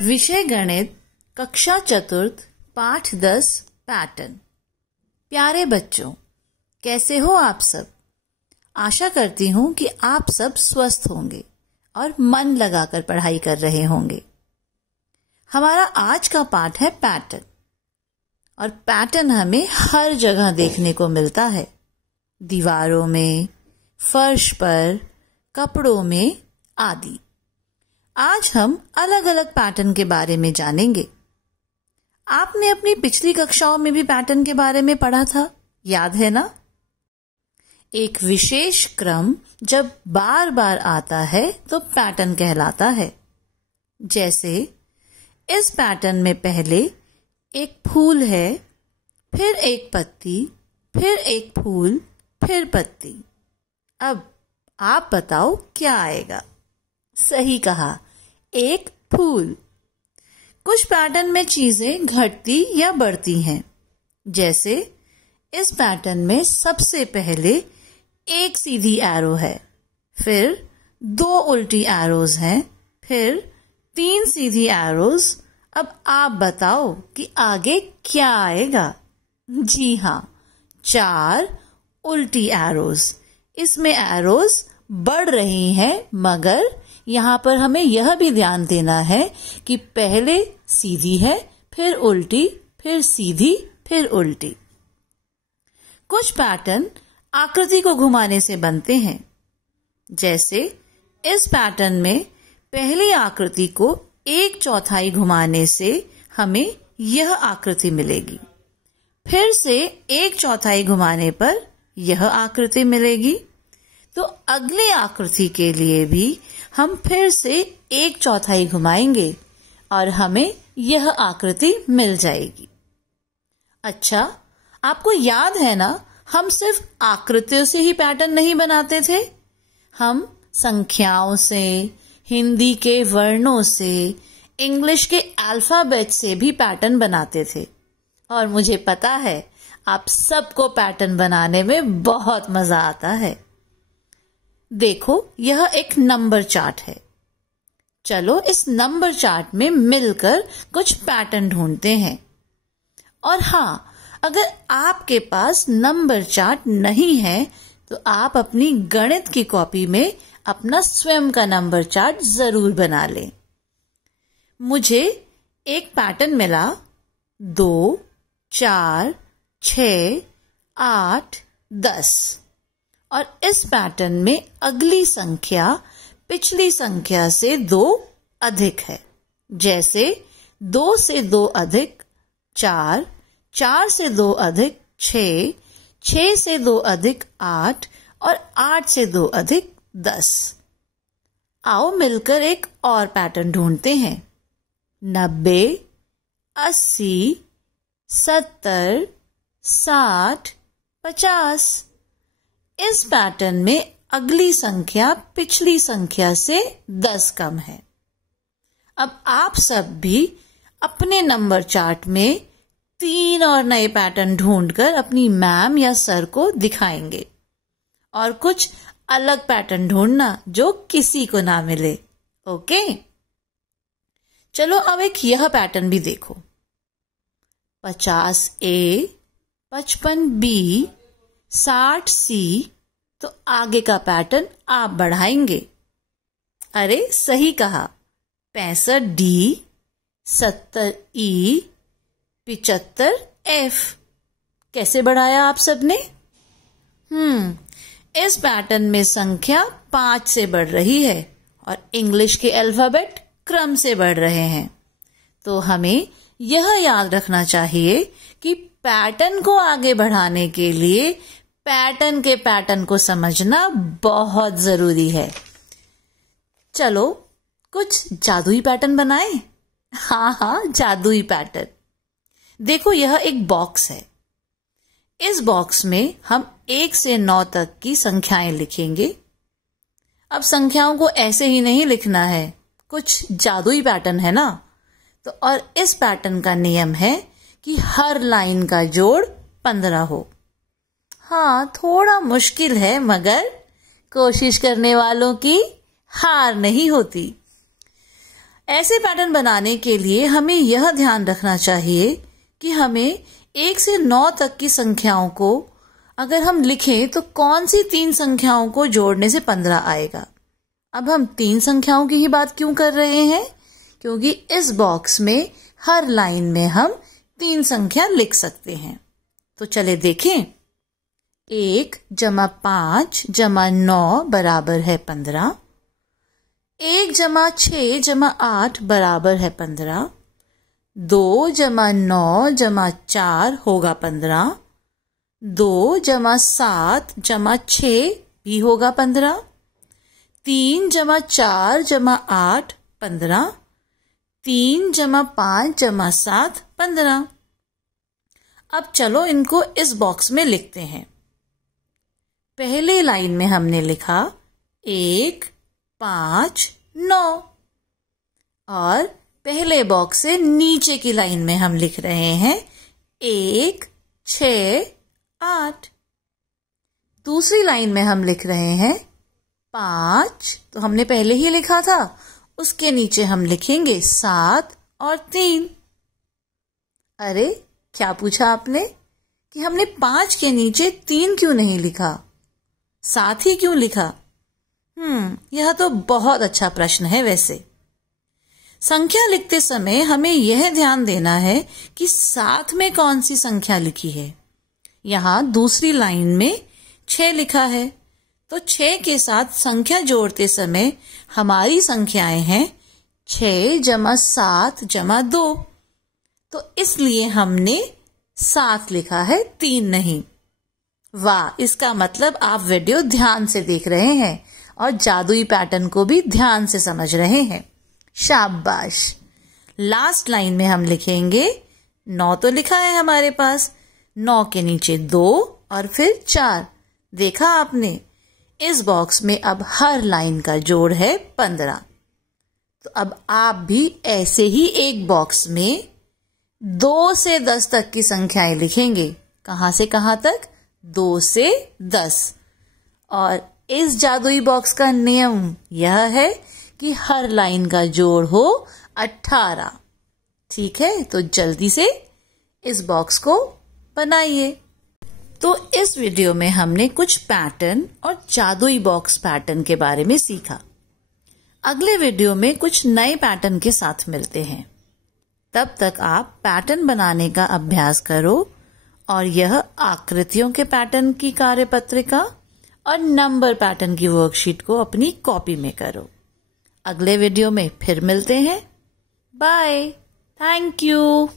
विषय गणित, कक्षा चतुर्थ, पाठ 10, पैटर्न। प्यारे बच्चों, कैसे हो आप सब? आशा करती हूँ कि आप सब स्वस्थ होंगे और मन लगाकर पढ़ाई कर रहे होंगे। हमारा आज का पाठ है पैटर्न, और पैटर्न हमें हर जगह देखने को मिलता है। दीवारों में, फर्श पर, कपड़ों में आदि। आज हम अलग अलग पैटर्न के बारे में जानेंगे। आपने अपनी पिछली कक्षाओं में भी पैटर्न के बारे में पढ़ा था, याद है ना? एक विशेष क्रम जब बार बार आता है तो पैटर्न कहलाता है। जैसे इस पैटर्न में पहले एक फूल है, फिर एक पत्ती, फिर एक फूल, फिर पत्ती। अब आप बताओ क्या आएगा? सही कहा, एक फूल। कुछ पैटर्न में चीजें घटती या बढ़ती हैं। जैसे इस पैटर्न में सबसे पहले एक सीधी एरो है, फिर 2 उल्टी एरोज हैं, फिर 3 सीधी एरोज। अब आप बताओ कि आगे क्या आएगा? जी हाँ, 4 उल्टी एरोज। इसमें एरोज बढ़ रही हैं, मगर यहाँ पर हमें यह भी ध्यान देना है कि पहले सीधी है, फिर उल्टी, फिर सीधी, फिर उल्टी। कुछ पैटर्न आकृति को घुमाने से बनते हैं। जैसे इस पैटर्न में पहली आकृति को 1/4 घुमाने से हमें यह आकृति मिलेगी। फिर से 1/4 घुमाने पर यह आकृति मिलेगी। तो अगली आकृति के लिए भी हम फिर से 1/4 घुमाएंगे और हमें यह आकृति मिल जाएगी। अच्छा, आपको याद है ना, हम सिर्फ आकृतियों से ही पैटर्न नहीं बनाते थे। हम संख्याओं से, हिंदी के वर्णों से, इंग्लिश के अल्फाबेट से भी पैटर्न बनाते थे। और मुझे पता है आप सबको पैटर्न बनाने में बहुत मजा आता है। देखो, यह एक नंबर चार्ट है। चलो इस नंबर चार्ट में मिलकर कुछ पैटर्न ढूंढते हैं। और हाँ, अगर आपके पास नंबर चार्ट नहीं है तो आप अपनी गणित की कॉपी में अपना स्वयं का नंबर चार्ट जरूर बना लें। मुझे एक पैटर्न मिला, 2, 4, 6, 8, 10। और इस पैटर्न में अगली संख्या पिछली संख्या से 2 अधिक है। जैसे 2 से 2 अधिक 4, 4 से 2 अधिक 6, 6 से 2 अधिक 8 और 8 से 2 अधिक 10। आओ मिलकर एक और पैटर्न ढूंढते हैं। 90, 80, 70, 60, 50। इस पैटर्न में अगली संख्या पिछली संख्या से 10 कम है। अब आप सब भी अपने नंबर चार्ट में 3 और नए पैटर्न ढूंढकर अपनी मैम या सर को दिखाएंगे। और कुछ अलग पैटर्न ढूंढना जो किसी को ना मिले। ओके? चलो अब एक यह पैटर्न भी देखो। 50A, 55B, 60C। तो आगे का पैटर्न आप बढ़ाएंगे। अरे सही कहा, 65D, 70E, 75F। कैसे बढ़ाया आप सबने? इस पैटर्न में संख्या 5 से बढ़ रही है और इंग्लिश के अल्फाबेट क्रम से बढ़ रहे हैं। तो हमें यह याद रखना चाहिए कि पैटर्न को आगे बढ़ाने के लिए पैटर्न के पैटर्न को समझना बहुत जरूरी है। चलो कुछ जादुई पैटर्न बनाएं। हाँ, जादुई पैटर्न। देखो, यह एक बॉक्स है। इस बॉक्स में हम 1 से 9 तक की संख्याएं लिखेंगे। अब संख्याओं को ऐसे ही नहीं लिखना है, कुछ जादुई पैटर्न है ना। तो और इस पैटर्न का नियम है कि हर लाइन का जोड़ 15 हो। हाँ, थोड़ा मुश्किल है, मगर कोशिश करने वालों की हार नहीं होती। ऐसे पैटर्न बनाने के लिए हमें यह ध्यान रखना चाहिए कि हमें 1 से 9 तक की संख्याओं को अगर हम लिखें तो कौन सी 3 संख्याओं को जोड़ने से 15 आएगा। अब हम 3 संख्याओं की ही बात क्यों कर रहे हैं? क्योंकि इस बॉक्स में हर लाइन में हम 3 संख्या लिख सकते हैं। तो चले देखें। 1 + 5 + 9 बराबर है 15। 1 + 6 + 8 बराबर है 15। 2 + 9 + 4 होगा 15। 2 + 7 + 6 भी होगा 15। 3 + 4 + 8 15। 3 + 5 + 7 15। अब चलो इनको इस बॉक्स में लिखते हैं। पहले लाइन में हमने लिखा 1 5 9 और पहले बॉक्स से नीचे की लाइन में हम लिख रहे हैं 1 6 8। दूसरी लाइन में हम लिख रहे हैं 5, तो हमने पहले ही लिखा था, उसके नीचे हम लिखेंगे 7 और 3। अरे क्या पूछा आपने कि हमने 5 के नीचे 3 क्यों नहीं लिखा, 7 ही क्यों लिखा? यह तो बहुत अच्छा प्रश्न है। वैसे संख्या लिखते समय हमें यह ध्यान देना है कि साथ में कौन सी संख्या लिखी है। यहाँ दूसरी लाइन में 6 लिखा है, तो 6 के साथ संख्या जोड़ते समय हमारी संख्याएं हैं 6 + 7 + 2, तो इसलिए हमने 7 लिखा है, 3 नहीं। वाह, इसका मतलब आप वीडियो ध्यान से देख रहे हैं और जादुई पैटर्न को भी ध्यान से समझ रहे हैं। शाबाश। लास्ट लाइन में हम लिखेंगे 9 तो लिखा है हमारे पास, 9 के नीचे 2 और फिर 4। देखा आपने, इस बॉक्स में अब हर लाइन का जोड़ है 15। तो अब आप भी ऐसे ही एक बॉक्स में 2 से 10 तक की संख्याएं लिखेंगे। कहां से कहां तक? 2 से 10। और इस जादुई बॉक्स का नियम यह है कि हर लाइन का जोड़ हो 18। ठीक है, तो जल्दी से इस बॉक्स को बनाइए। तो इस वीडियो में हमने कुछ पैटर्न और जादुई बॉक्स पैटर्न के बारे में सीखा। अगले वीडियो में कुछ नए पैटर्न के साथ मिलते हैं। तब तक आप पैटर्न बनाने का अभ्यास करो और यह आकृतियों के पैटर्न की कार्यपत्रिका और नंबर पैटर्न की वर्कशीट को अपनी कॉपी में करो। अगले वीडियो में फिर मिलते हैं। बाय। Thank you.